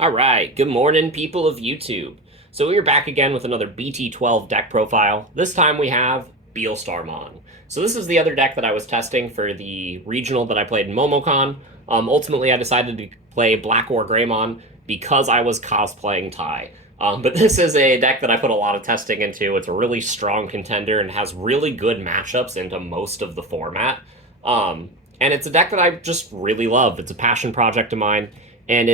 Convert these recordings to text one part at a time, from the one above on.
Alright, good morning, people of YouTube. So we're back again with another Bt12 deck profile. This time we have Beelstarmon. So this is the other deck that I was testing for the regional that I played in Momocon. Ultimately, I decided to play Black or Greymon because I was cosplaying Tai. But this is a deck that I put a lot of testing into. It's a really strong contender and has really good matchups into most of the format. And it's a deck that I just really love. It's a passion project of mine, and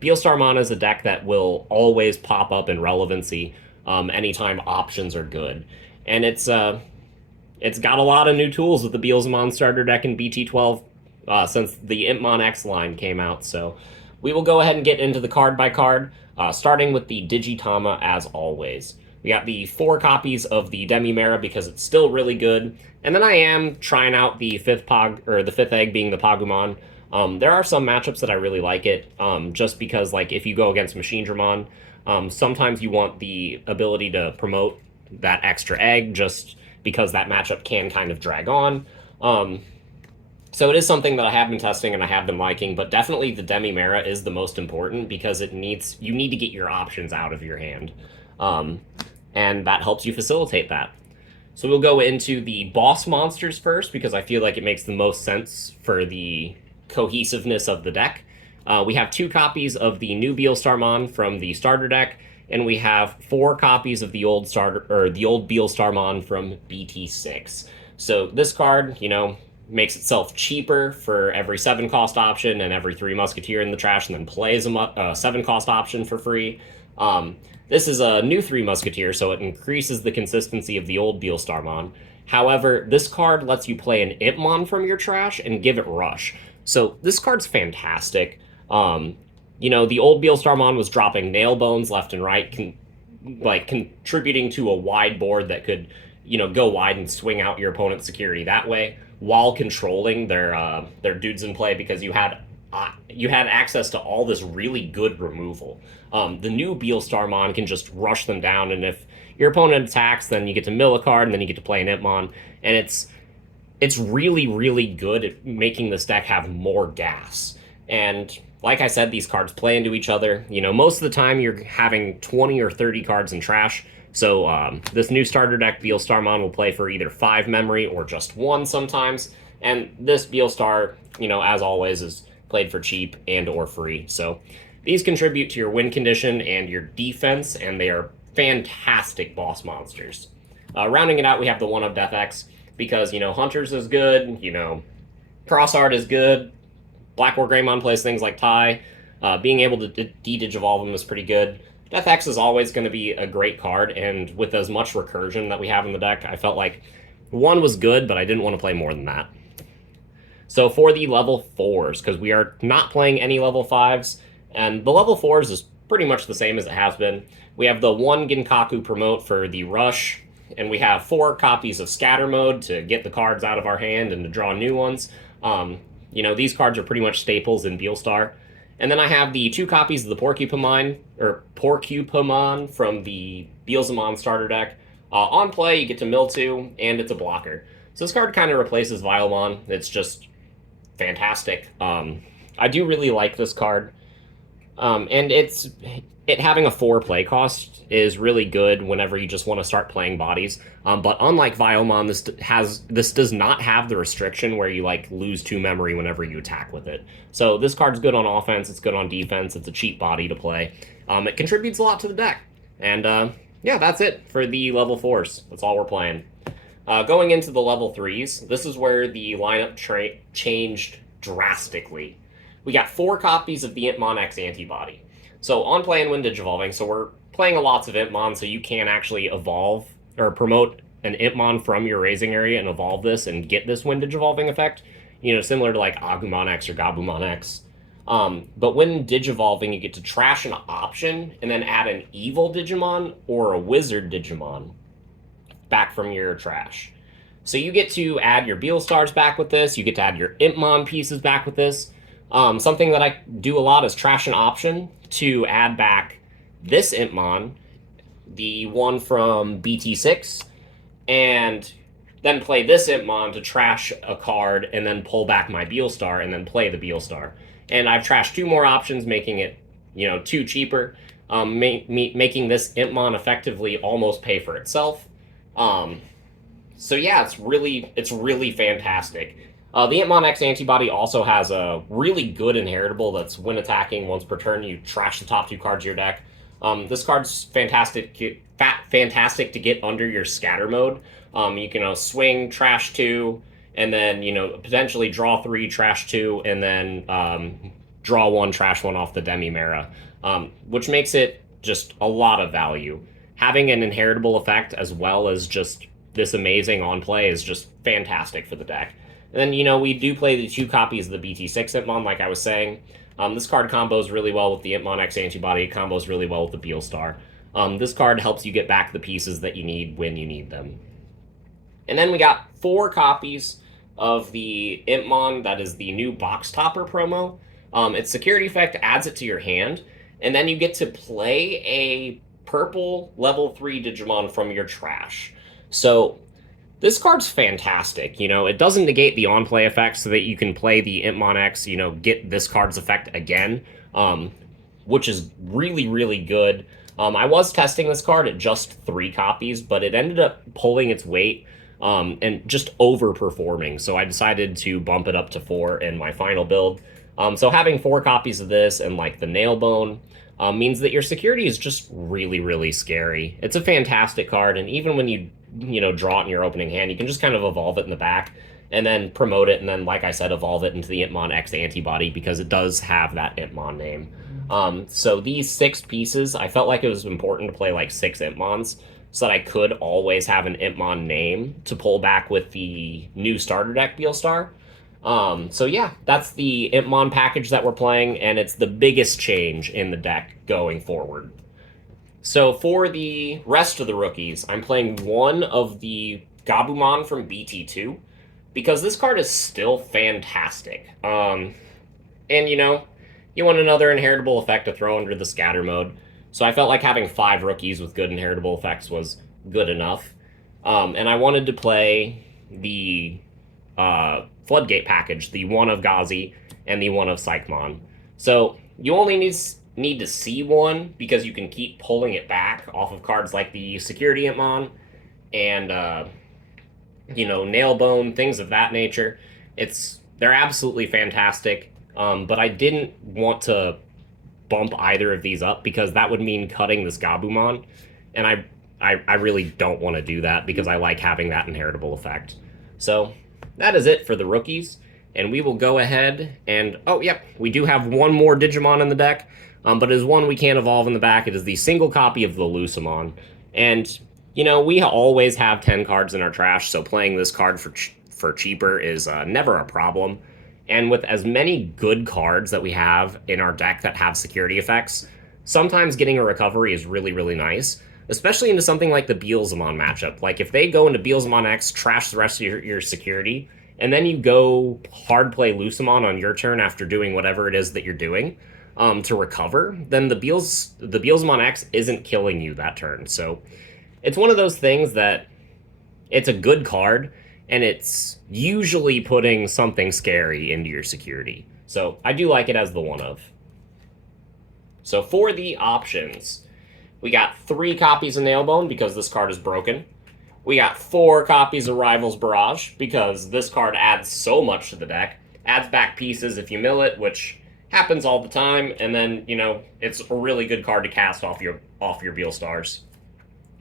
Beelstarmon is a deck that will always pop up in relevancy anytime options are good, and it's got a lot of new tools with the Beelstarmon starter deck in Bt12 since the Impmon X line came out. So we will go ahead and get into the card by card, starting with the Digitama as always. We got the 4 copies of the Demimera because it's still really good, and then I am trying out the the fifth egg being the Pagumon. There are some matchups that I really like it, just because, like, if you go against Machine Dramon, sometimes you want the ability to promote that extra egg just because that matchup can kind of drag on. So it is something that I have been testing and I have been liking, but definitely the Demimera is the most important because you need to get your options out of your hand. And that helps you facilitate that. So we'll go into the boss monsters first because I feel like it makes the most sense for the cohesiveness of the deck. We have 2 copies of the new Beelstarmon from the starter deck, and we have 4 copies of the old Beelstarmon from BT6. So this card, makes itself cheaper for every 7 cost option and every 3 Musketeer in the trash, and then plays a 7 cost option for free. This is a new 3 Musketeer, so it increases the consistency of the old Beelstarmon. However, this card lets you play an Impmon from your trash and give it Rush. So this card's fantastic. The old Beelstarmon was dropping nail bones left and right, contributing to a wide board that could, go wide and swing out your opponent's security that way, while controlling their dudes in play because you had access to all this really good removal. The new Beelstarmon can just rush them down, and if your opponent attacks, then you get to mill a card, and then you get to play an Impmon, and it's really, really good at making this deck have more gas. And like I said, these cards play into each other. Most of the time you're having 20 or 30 cards in trash, so this new starter deck, Beelstarmon, will play for either 5 memory or just 1 sometimes, and this Beelstar, as always, is played for cheap and or free. So these contribute to your win condition and your defense, and they are fantastic boss monsters. Rounding it out, we have the 1 of Death X, because, Hunters is good, Cross Art is good, Black War Greymon plays things like Tai, being able to de-digivolve them is pretty good. Death X is always going to be a great card, and with as much recursion that we have in the deck, I felt like 1 was good, but I didn't want to play more than that. So for the level 4s, because we are not playing any level 5s, and the level 4s is pretty much the same as it has been. We have the 1 Ginkaku promote for the Rush, and we have 4 copies of Scatter Mode to get the cards out of our hand and to draw new ones. These cards are pretty much staples in Beelstar. And then I have the 2 copies of the Porcupamon from the Beelzemon starter deck. On play, you get to mill 2, and it's a blocker. So this card kind of replaces Vilemon. It's just fantastic. I do really like this card. And it having a 4 play cost is really good whenever you just want to start playing bodies. But unlike Vilemon, this does not have the restriction where you lose 2 memory whenever you attack with it. So this card's good on offense, it's good on defense, it's a cheap body to play. It contributes a lot to the deck. And yeah, that's it for the level 4s. That's all we're playing. Going into the level 3s, this is where the lineup changed drastically. We got 4 copies of the Impmon X Antibody. So on play and when digivolving, so we're playing lots of Impmon, so you can actually evolve or promote an Impmon from your raising area and evolve this and get this when digivolving effect. Similar to Agumon X or Gabumon X. But when digivolving, you get to trash an option and then add an evil Digimon or a wizard Digimon back from your trash. So you get to add your Beelstars back with this, you get to add your Impmon pieces back with this. Something that I do a lot is trash an option to add back this Impmon, the one from BT6, and then play this Impmon to trash a card and then pull back my Beelstar and then play the Beelstar. And I've trashed 2 more options, making it two cheaper, making this Impmon effectively almost pay for itself. So yeah, it's really fantastic. The Impmon X antibody also has a really good inheritable that's when attacking once per turn, you trash the top two cards of your deck. This card's fantastic to get under your scatter mode. You can swing, trash two, and then potentially draw three, trash two, and then draw one, trash one off the Demi-Mera, which makes it just a lot of value. Having an inheritable effect as well as just this amazing on play is just fantastic for the deck. And then, we do play the 2 copies of the BT6 Impmon, like I was saying. This card combos really well with the Impmon X Antibody. It combos really well with the Beelstar. This card helps you get back the pieces that you need when you need them. And then we got 4 copies of the Impmon, that is the new Box Topper promo. Its security effect adds it to your hand, and then you get to play a purple level 3 Digimon from your trash. So this card's fantastic. It doesn't negate the on-play effect so that you can play the Impmon X, get this card's effect again, which is really, really good. I was testing this card at just 3 copies, but it ended up pulling its weight and just overperforming. So I decided to bump it up to 4 in my final build. So having 4 copies of this and like the nail bone means that your security is just really, really scary. It's a fantastic card, and even when you draw it in your opening hand, you can just kind of evolve it in the back and then promote it, and then, like I said, evolve it into the Impmon X Antibody because it does have that Impmon name. So these 6 pieces, I felt like it was important to play like 6 Impmons so that I could always have an Impmon name to pull back with the new starter deck Beelstar. So yeah, that's the Impmon package that we're playing, and it's the biggest change in the deck going forward. So for the rest of the rookies, I'm playing one of the Gabumon from BT2 because this card is still fantastic. And you want another inheritable effect to throw under the scatter mode. So I felt like having 5 rookies with good inheritable effects was good enough. And I wanted to play the Floodgate package, the one of Gazi and the one of Psychmon. So you only need to see one because you can keep pulling it back off of cards like the Security Impmon and Nailbone, things of that nature. They're absolutely fantastic, but I didn't want to bump either of these up because that would mean cutting this Gabumon, and I really don't want to do that because I like having that inheritable effect. So that is it for the rookies, and we will go ahead and, we do have one more Digimon in the deck, but it is one we can't evolve in the back. It is the single copy of the Lucemon, and, we always have 10 cards in our trash, so playing this card for cheaper is never a problem. And with as many good cards that we have in our deck that have security effects, sometimes getting a recovery is really, really nice, especially into something like the Beelstarmon matchup. Like, if they go into Beelstarmon X, trash the rest of your security, and then you go hard play Lucemon on your turn after doing whatever it is that you're doing to recover, then the Beelstarmon X isn't killing you that turn. So it's one of those things that it's a good card, and it's usually putting something scary into your security. So I do like it as the one of. So for the options, we got 3 copies of Nailbone because this card is broken. We got 4 copies of Rival's Barrage because this card adds so much to the deck. Adds back pieces if you mill it, which happens all the time, and then, it's a really good card to cast off your Beelstars.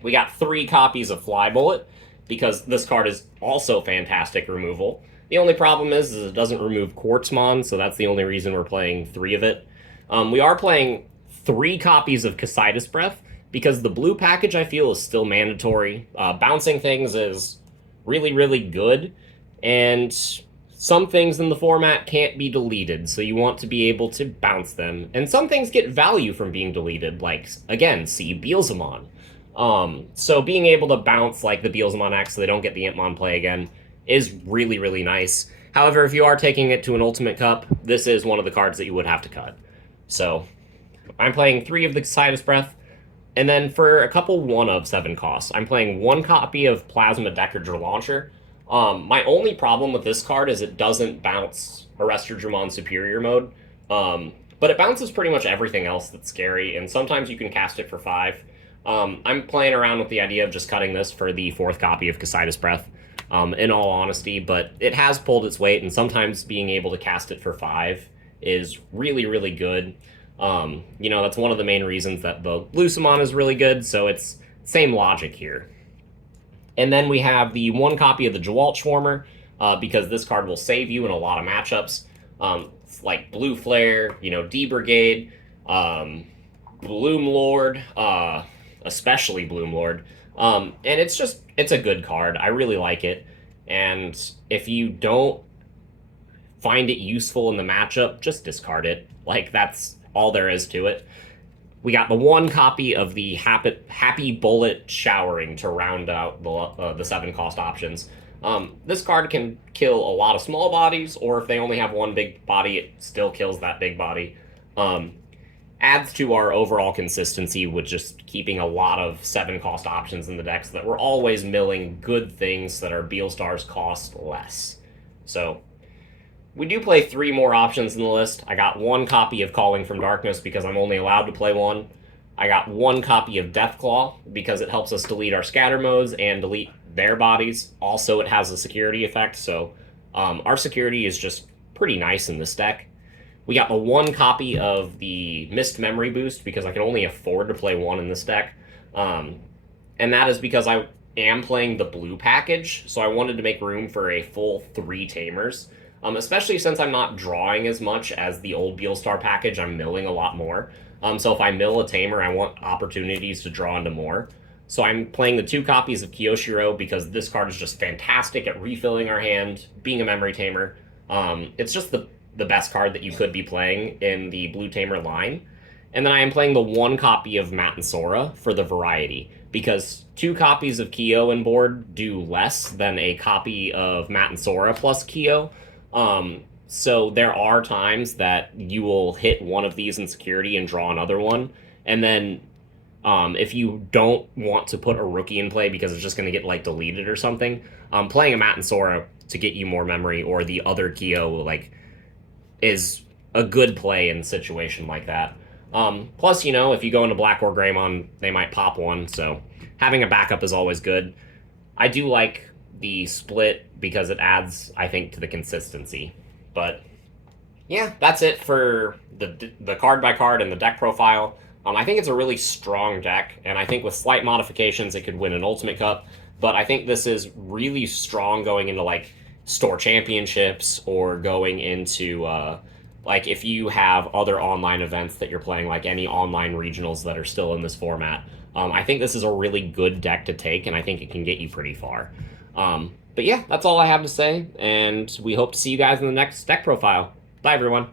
We got 3 copies of Fly Bullet because this card is also fantastic removal. The only problem is it doesn't remove Quartzmon, so that's the only reason we're playing 3 of it. We are playing 3 copies of Casitas Breath because the blue package, I feel, is still mandatory. Bouncing things is really, really good, and some things in the format can't be deleted, so you want to be able to bounce them. And some things get value from being deleted, like, again, see Beelstarmon. So being able to bounce like the Beelstarmon X so they don't get the Impmon play again is really, really nice. However, if you are taking it to an Ultimate Cup, this is one of the cards that you would have to cut. So I'm playing 3 of the Casitas Breath, and then for a couple 1 of 7 costs, I'm playing 1 copy of Plasma Decager Launcher. My only problem with this card is it doesn't bounce Arresterdramon Superior Mode, but it bounces pretty much everything else that's scary, and sometimes you can cast it for 5. I'm playing around with the idea of just cutting this for the 4th copy of Casitas Breath, in all honesty, but it has pulled its weight, and sometimes being able to cast it for 5 is really, really good. That's one of the main reasons that the Lucemon is really good, so it's same logic here. And then we have the 1 copy of the Jawalt Schwarmer, because this card will save you in a lot of matchups, like Blue Flare, D-Brigade, Bloom Lord, especially Bloom Lord. And it's a good card. I really like it. And if you don't find it useful in the matchup, just discard it. Like, that's all there is to it. We got the 1 copy of the Happy Bullet Showering to round out the 7 cost options. This card can kill a lot of small bodies, or if they only have 1 big body, it still kills that big body. Adds to our overall consistency with just keeping a lot of 7 cost options in the deck so that we're always milling good things that our Beelstars cost less. So we do play 3 more options in the list. I got 1 copy of Calling from Darkness because I'm only allowed to play 1. I got 1 copy of Deathclaw because it helps us delete our scatter modes and delete their bodies. Also, it has a security effect, so our security is just pretty nice in this deck. We got the 1 copy of the Mist Memory Boost because I can only afford to play 1 in this deck. And that is because I am playing the blue package, so I wanted to make room for a full 3 Tamers. Especially since I'm not drawing as much as the old Beelstar package, I'm milling a lot more. So if I mill a Tamer, I want opportunities to draw into more. So I'm playing the 2 copies of Kyoshiro because this card is just fantastic at refilling our hand, being a memory Tamer. It's just the best card that you could be playing in the Blue Tamer line. And then I am playing the 1 copy of Matt and Sora for the variety, because 2 copies of Kyo in board do less than a copy of Matt and Sora plus Kyo. So there are times that you will hit one of these in security and draw another one, and then if you don't want to put a rookie in play because it's just going to get deleted or something, playing a Matt and Sora to get you more memory or the other Kyo is a good play in a situation like that. Plus, if you go into Black or Greymon, they might pop one, so having a backup is always good. I do like the split because it adds, I think, to the consistency. But yeah, that's it for the card by card and the deck profile. I think it's a really strong deck, and I think with slight modifications it could win an Ultimate Cup, but I think this is really strong going into store championships or going into if you have other online events that you're playing, like any online regionals that are still in this format. I think this is a really good deck to take, and I think it can get you pretty far. But yeah, that's all I have to say, and we hope to see you guys in the next deck profile. Bye, everyone.